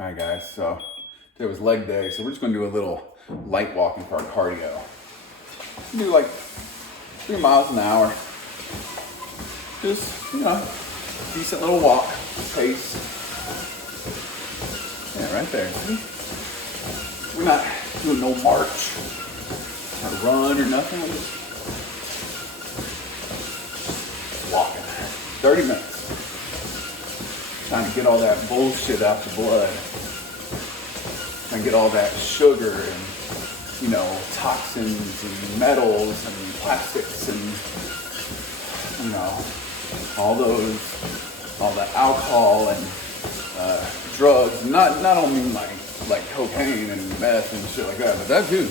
Hi guys, so today was leg day, so we're just gonna do a little light walking for our cardio. Do like 3 miles an hour. Just, decent little walk pace. Yeah, right there. See? We're not doing no march, not run or nothing. We're just walking. 30 minutes. Trying to get all that bullshit out your blood. Trying to get all that sugar and, toxins and metals and plastics and, all the alcohol and drugs. Not only like cocaine and meth and shit like that, but that too.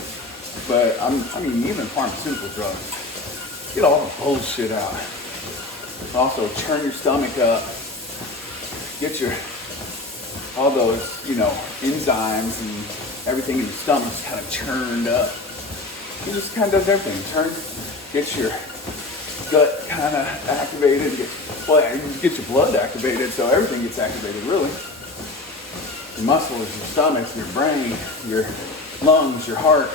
But even pharmaceutical drugs. Get all the bullshit out. Also, churn your stomach up. Get all those, enzymes and everything in your stomach's kind of churned up. It just kind of does everything. Gets your gut kind of activated, get your blood activated, so everything gets activated, really. Your muscles, your stomach, your brain, your lungs, your heart.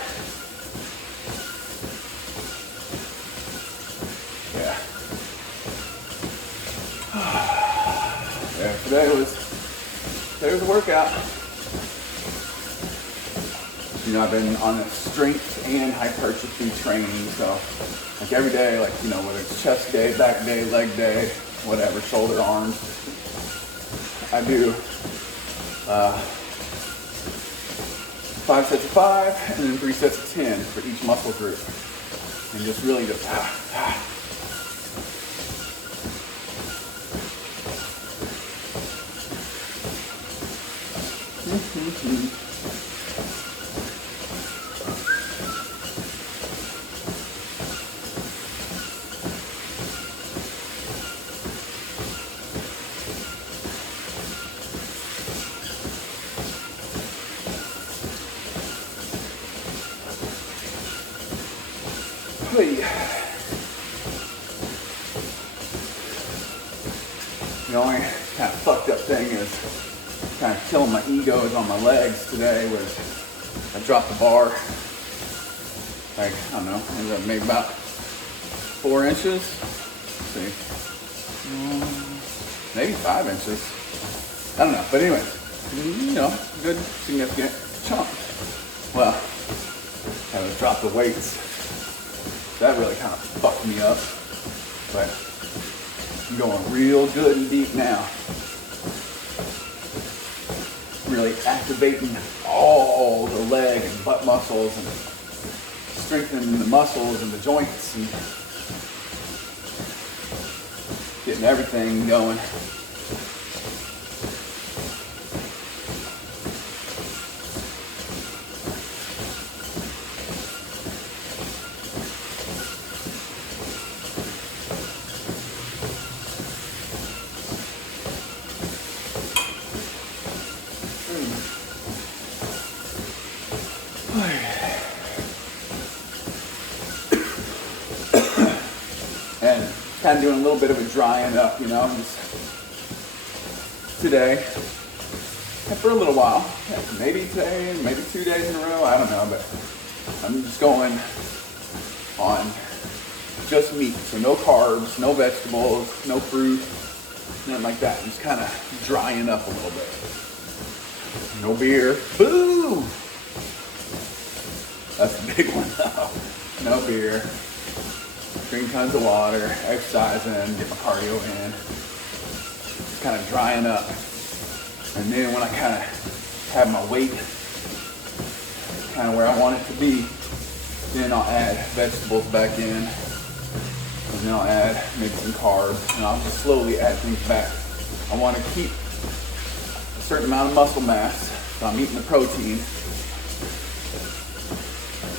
Yeah. Yeah, today was a workout. I've been on a strength and hypertrophy training, so like every day, whether it's chest day, back day, leg day, whatever, shoulder, arms, I do 5 sets of 5 and then 3 sets of 10 for each muscle group, and just really just The only kind of fucked up thing is kind of killing my ego is on my legs today was I dropped the bar maybe about 4 inches. Let's see. Maybe 5 inches. I don't know. But anyway, good significant chunk. Well, I would drop the weights. That really kind of fucked me up. But I'm going real good and deep now. Really activating all the leg and butt muscles and strengthening the muscles and the joints and getting everything going. And kind of doing a little bit of a drying up, just today. And for a little while. Maybe today, maybe 2 days in a row, I don't know, but I'm just going on just meat. So no carbs, no vegetables, no fruit, nothing like that. I'm just kind of drying up a little bit. No beer. Boo! That's a big one though. No beer. Drink tons of water, exercising, get my cardio in. Just kind of drying up. And then when I kind of have my weight kind of where I want it to be, then I'll add vegetables back in. And then I'll add maybe some carbs. And I'll just slowly add things back. I want to keep a certain amount of muscle mass. So I'm eating the protein.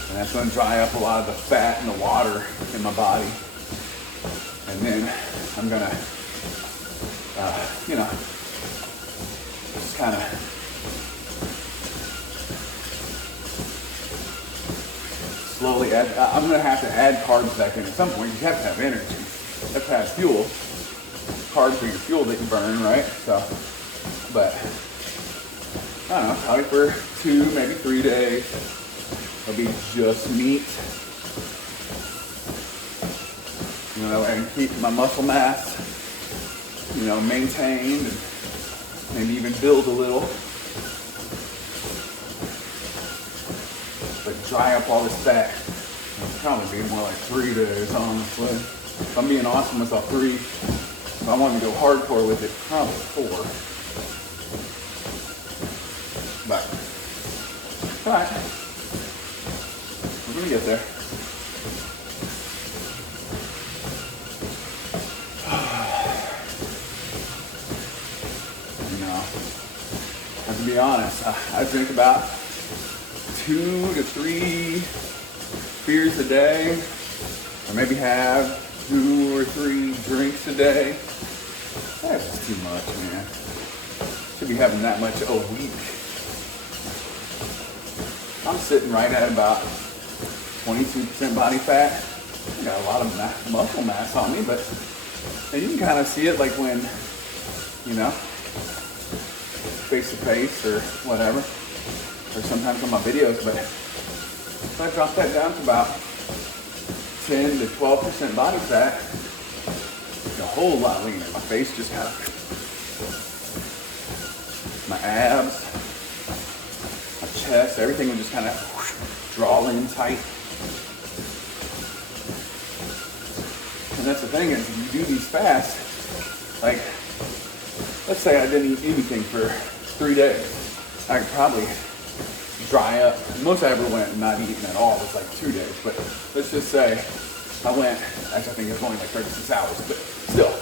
And that's going to dry up a lot of the fat and the water in my body. And then I'm going to, just kind of slowly add. I'm going to have to add carbs back in at some point. You have to have energy. You have to have fuel. Carbs are your fuel that you burn, right? So, but I I don't know, probably for 2, maybe 3 days. It'll be just meat. You know, and keep my muscle mass, you know, maintained and maybe even build a little. But dry up all this fat. It'll probably be more like 3 days, honestly. If I'm being honest with myself, 3. If I want to go hardcore with it, probably 4. But, alright. We're gonna get there. You know, I have to be honest, I drink about 2 to 3 beers a day, or maybe have 2 or 3 drinks a day. That's just too much, man. Should be having that much a week. I'm sitting right at about 22% body fat. I got a lot of muscle mass on me, but and you can kind of see it like when, you know, face to face or whatever, or sometimes on my videos. But if I drop that down to about 10 to 12% body fat, it's a whole lot leaner. My face just kind of, my abs, my chest, everything would just kind of draw in tight. And that's the thing is, if you do these fast, like, let's say I didn't eat anything for 3 days, I could probably dry up. Most I ever went not eating at all was like 2 days, but let's just say I went, actually I think it's only like 36 hours, but still,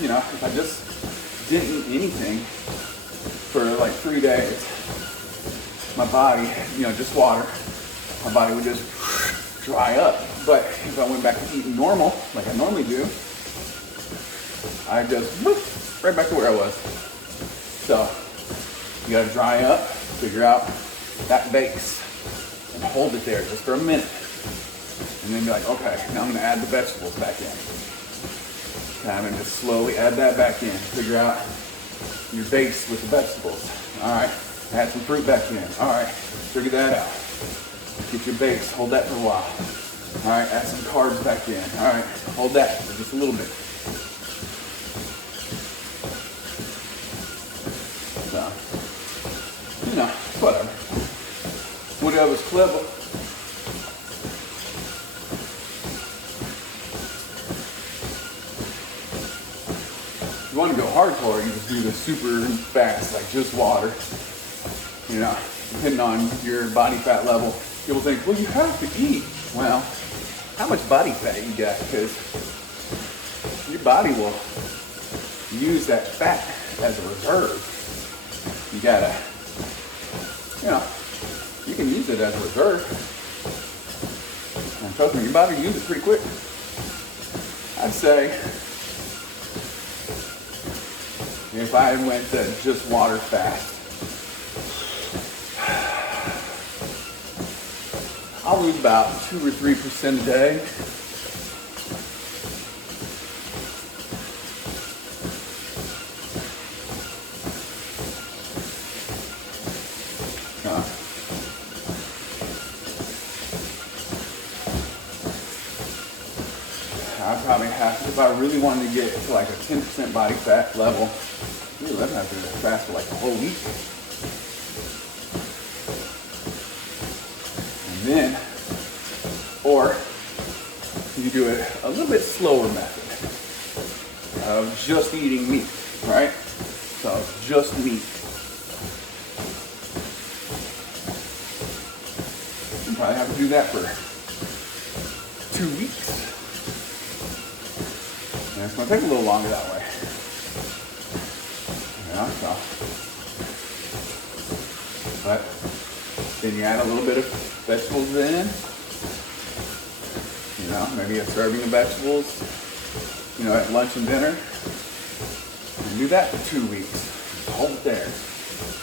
you know, if I just didn't eat anything for like 3 days, my body, you know, just water, my body would just dry up. But if I went back to eating normal, like I normally do, I just, whoop, right back to where I was. So, you gotta dry up, figure out that base, and hold it there just for a minute. And then be like, okay, now I'm gonna add the vegetables back in. And then just slowly add that back in. Figure out your base with the vegetables. All right, add some fruit back in. All right, figure that out. Get your base, hold that for a while. All right, add some carbs back in. All right, hold that for just a little bit. So, you know, whatever. Whatever's clever. If you want to go hardcore, you just do this super fast, like just water. You know, depending on your body fat level. People think, well, you have to eat. Well, how much body fat you got? Because your body will use that fat as a reserve. You gotta, you know, you can use it as a reserve. And trust me, your body will use it pretty quick. I'd say if I went to just water fast, I'll lose about 2 or 3% a day. I probably have to, if I really wanted to get to like a 10% body fat level, ooh, I'd have to fast for like a whole week. And then, or you do it a little bit slower method of just eating meat, right? So just meat. You probably have to do that for 2 weeks. And it's going to take a little longer that way. Yeah, so. But then you add a little bit of vegetables in. You know, maybe a serving of vegetables, you know, at lunch and dinner. And do that for 2 weeks. Just hold it there.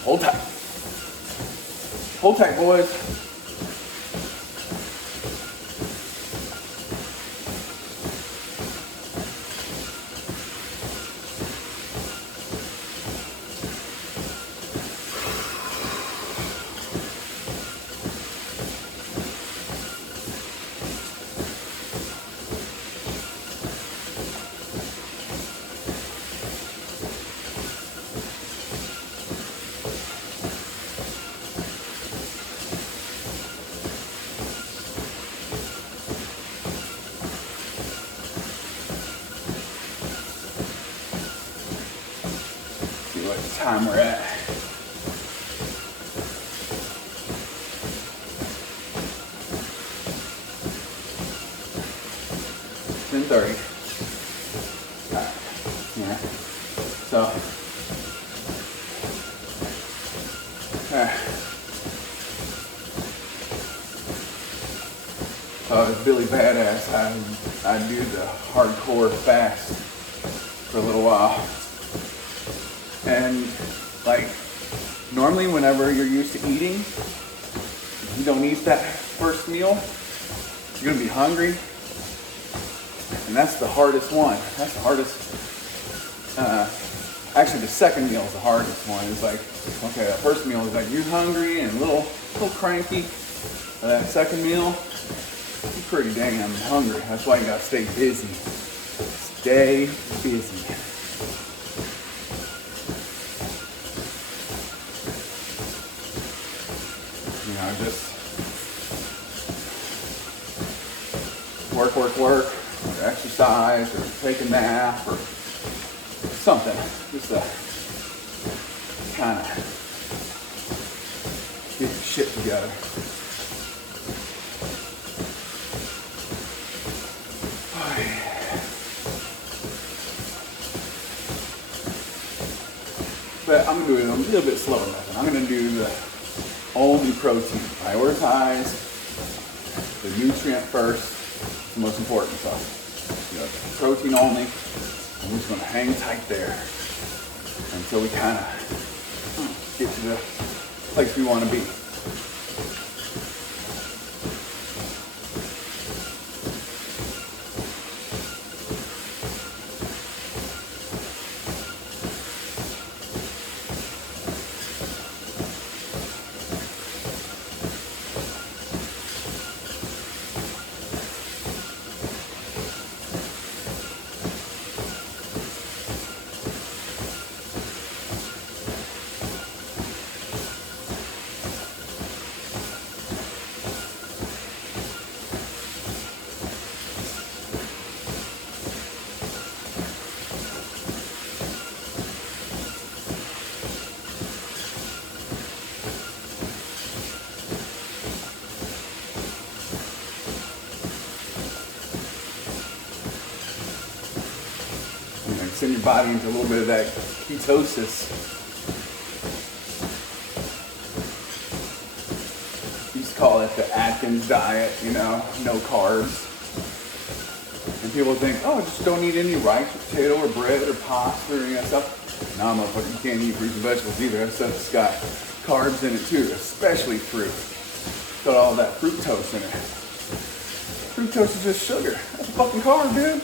Hold tight. Hold tight, boys. time we're at? 10:30. Yeah. So. Billy Badass, I do the hardcore fast for a little while. And like, normally whenever you're used to eating, you don't eat that first meal, you're gonna be hungry. And that's the hardest one. That's the hardest, actually the second meal is the hardest one. It's like, okay, that first meal is like you're hungry and a little cranky. But that second meal, you're pretty dang hungry. That's why you gotta stay busy. Stay busy. You know, just work, or exercise, or take a nap, or something. Just to kind of get your shit together. But I'm gonna do it a little bit slower method. I'm gonna do the only protein. Prioritize the nutrient first. It's the most important. So, you know, protein only. I'm just gonna hang tight there until we kind of get to the place we want to be. Send your body into a little bit of that ketosis. You used to call it the Atkins diet, you know, no carbs. And people think, oh, just don't eat any rice or potato or bread or pasta or any of that stuff. No, motherfucker, you can't eat fruits and vegetables either. That stuff's got carbs in it too, especially fruit. It's got all that fructose in it. Fructose is just sugar. That's a fucking carb, dude.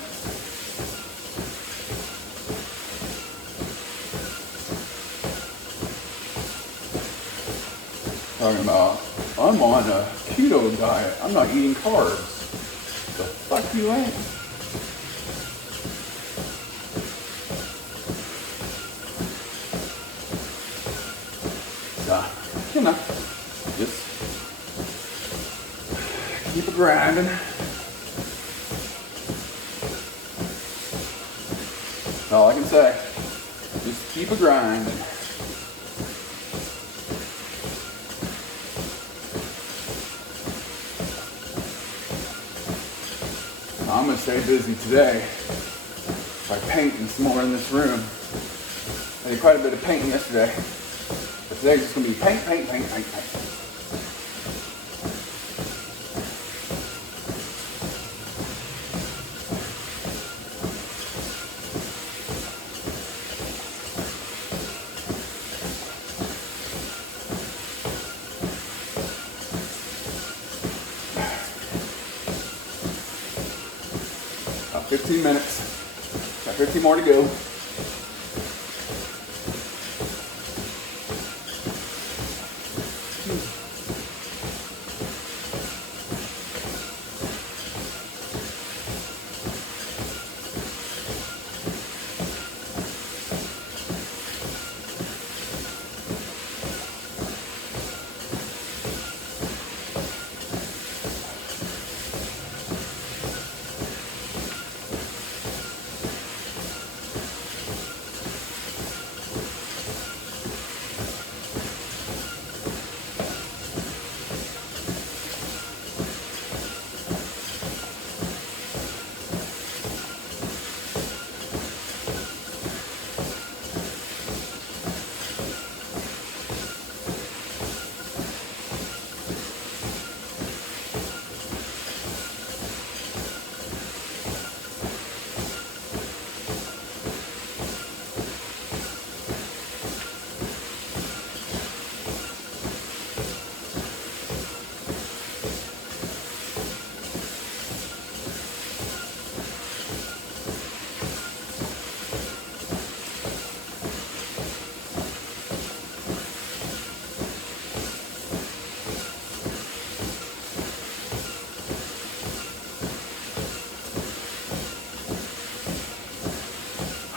Talking about, I'm on a keto diet. I'm not eating carbs. The fuck you ain't? So, you know, just keep it grinding. That's all I can say. Just keep it grinding. I'm going to stay busy today by painting some more in this room. I did quite a bit of painting yesterday, but today's just going to be paint. About 15 minutes. Got 15 more to go.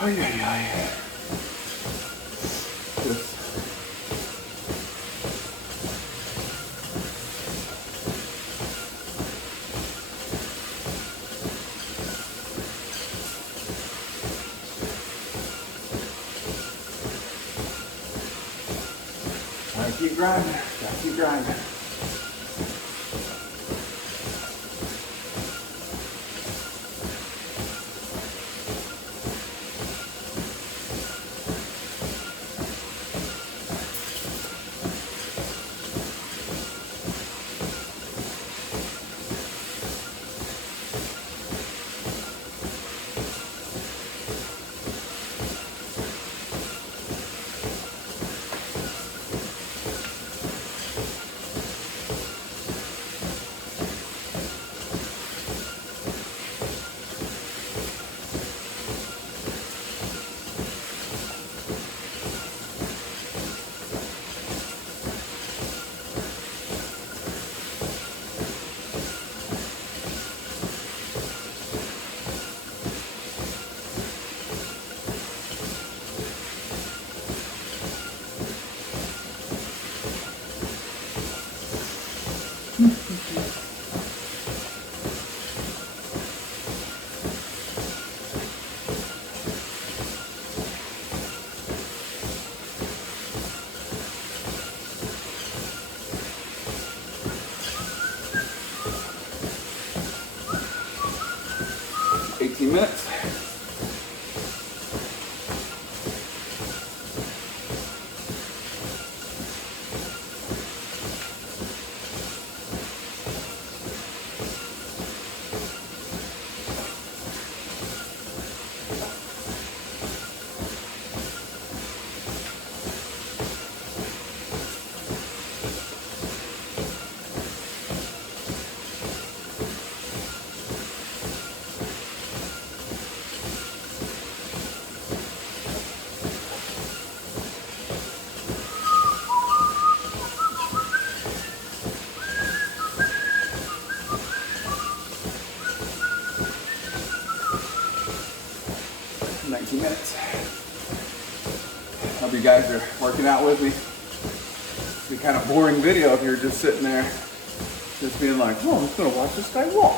Ay, ay, ay. Just gotta keep grinding. Gotta keep grinding. Minutes. Minutes. Hope you guys are working out with me. It's a kind of boring video if you're just sitting there just being like, oh, I'm just gonna watch this guy walk.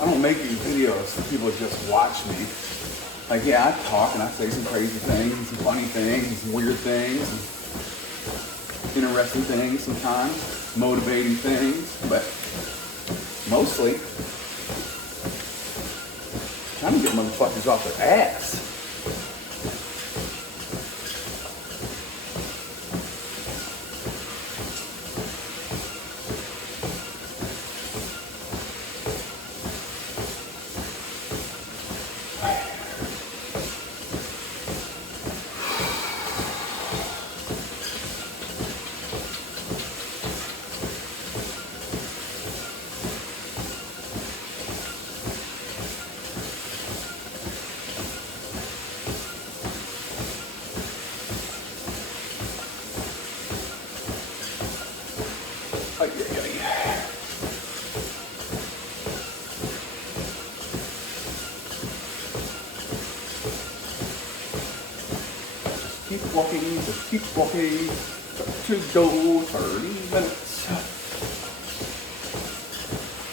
I don't make these videos so people just watch me. Like, yeah, I talk and I say some crazy things, some funny things, some weird things, some interesting things sometimes, motivating things, but mostly trying to get motherfuckers off their ass. Keep walking, just keep walking. To go 30 minutes.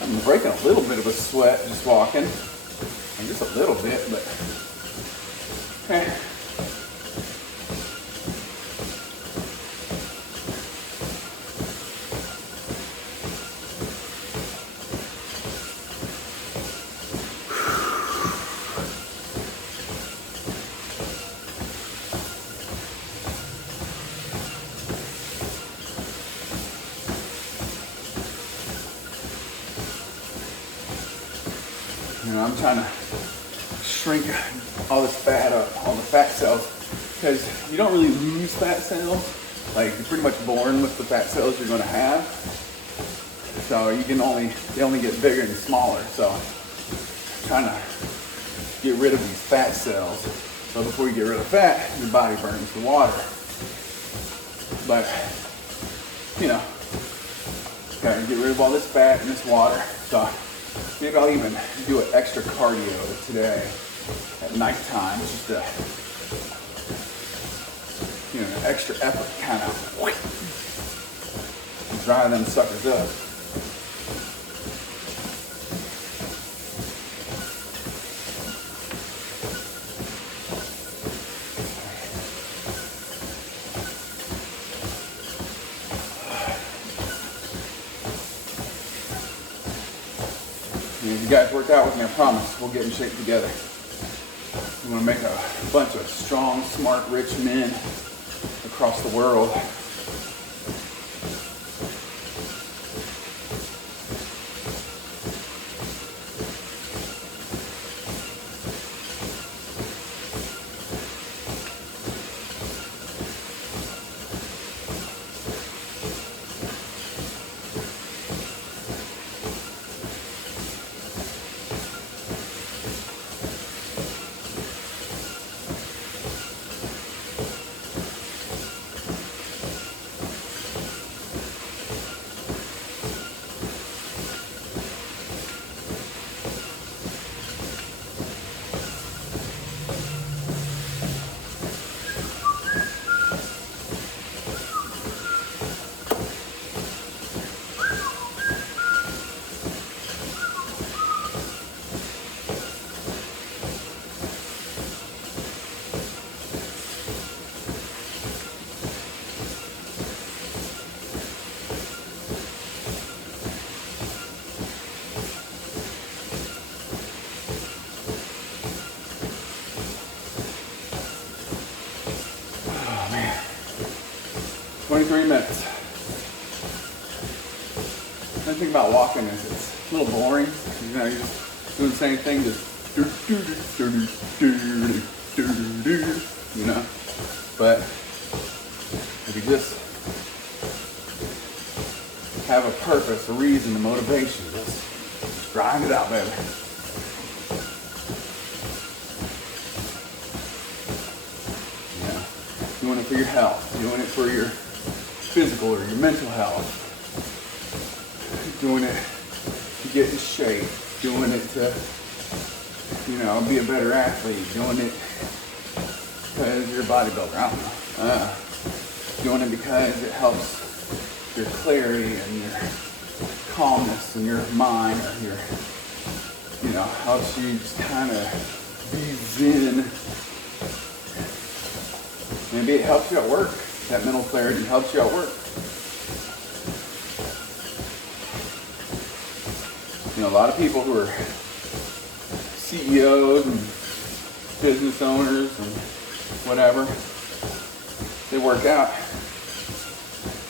I'm breaking a little bit of a sweat just walking. And just a little bit, but you know, I'm trying to shrink all this fat up, all the fat cells, because you don't really lose fat cells. Like, you're pretty much born with the fat cells you're going to have. So they only get bigger and smaller. So I'm trying to get rid of these fat cells. So before you get rid of fat, your body burns the water. But, you know, gotta get rid of all this fat and this water. So maybe I'll even do an extra cardio today. at nighttime, just a, an extra effort kind of dry them suckers up. And if you guys work out with me, I promise we'll get in shape together. We want to make a bunch of strong, smart, rich men across the world. Oh man, 23 minutes. The thing about walking is it's a little boring. You're just doing the same thing, just But if you just have a purpose, a reason, a motivation, just grind it out, baby. Doing it for your health, doing it for your physical or your mental health, doing it to get in shape, doing it to, be a better athlete, doing it because you're a bodybuilder, I don't know. Doing it because it helps your clarity and your calmness in your mind, or your, helps you just kind of be zen. Maybe it helps you at work. That mental clarity helps you at work. A lot of people who are CEOs and business owners and whatever, they work out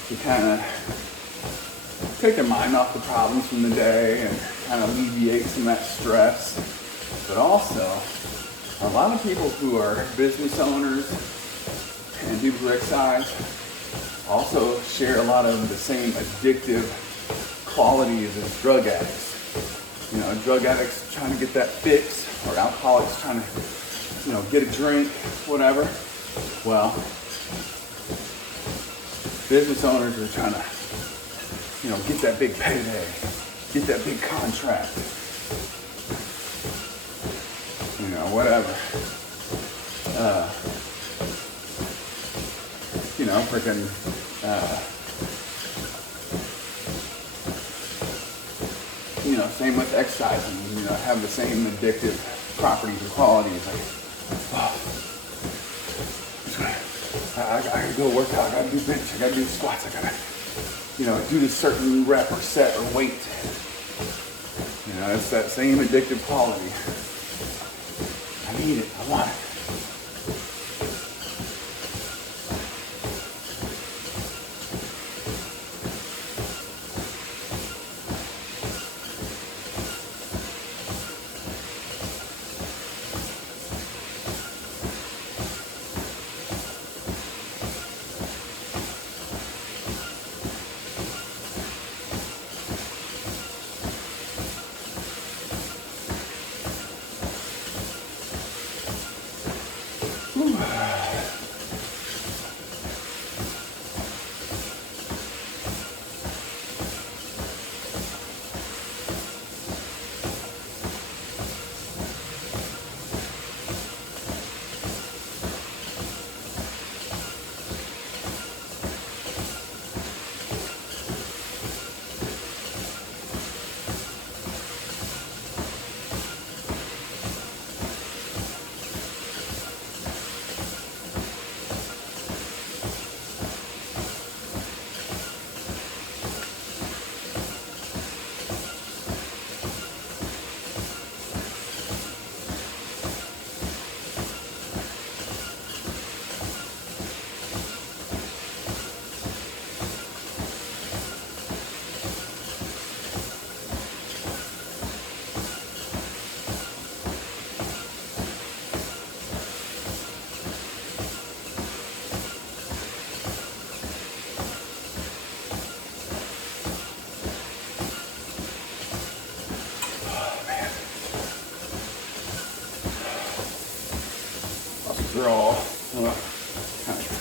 to kind of take their mind off the problems from the day and kind of alleviate some of that stress. But also, a lot of people who are business owners and people who exercise also share a lot of the same addictive qualities as drug addicts. Drug addicts trying to get that fix, or alcoholics trying to, get a drink, whatever. Well, business owners are trying to, get that big payday, get that big contract, whatever. Same with exercising, have the same addictive properties and qualities. I gotta go work out, I gotta do bench, I gotta do squats, I gotta, do this certain rep or set or weight. It's that same addictive quality. I need it, I want it.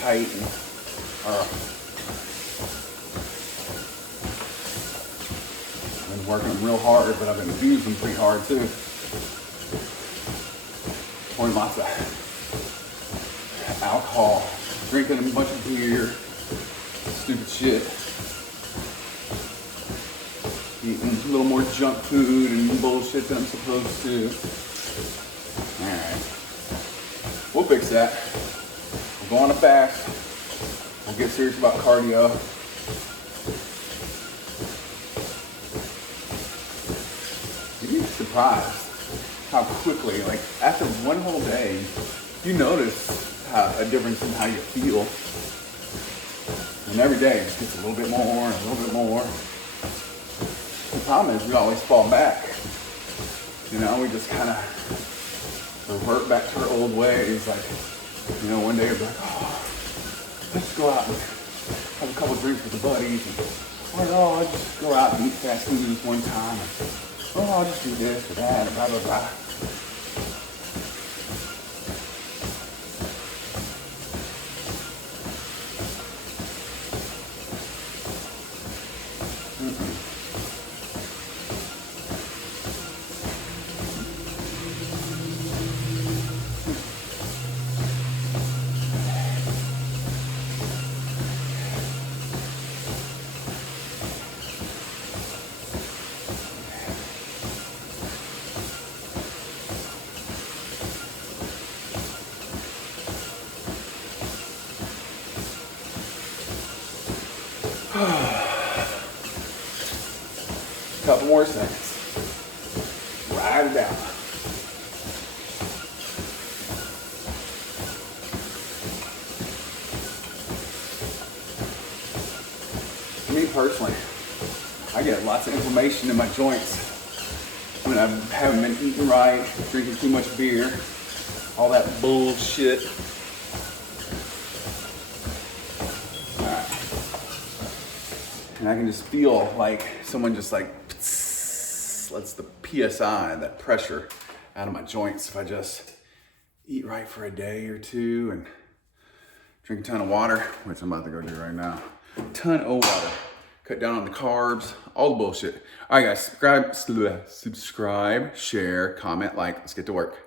tight and I've been working them real hard, but I've been abusing them pretty hard too. Pouring lots of alcohol, drinking a bunch of beer, stupid shit. Eating a little more junk food and bullshit than I'm supposed to. Alright. We'll fix that. We'll go on a fast. We'll get serious about cardio. You'd be surprised how quickly, like after one whole day, you notice a difference in how you feel. And every day it just gets a little bit more and a little bit more. The problem is we always fall back. You know, we just kind of revert back to our old ways. Like, you know, one day you're like, oh, let's go out and have a couple drinks with the buddies. Or, oh, I'll just go out and eat fast food this one time. And, oh, I'll just do this or that, and blah, blah, blah. Couple more seconds. Ride it out. Me personally, I get lots of inflammation in my joints when I haven't been eating right, drinking too much beer, all that bullshit. And I can just feel like someone just like lets the PSI, that pressure, out of my joints if I just eat right for a day or two and drink a ton of water, which I'm about to go do right now. Ton of water. Cut down on the carbs, all the bullshit. All right, guys, subscribe, share, comment, like. Let's get to work.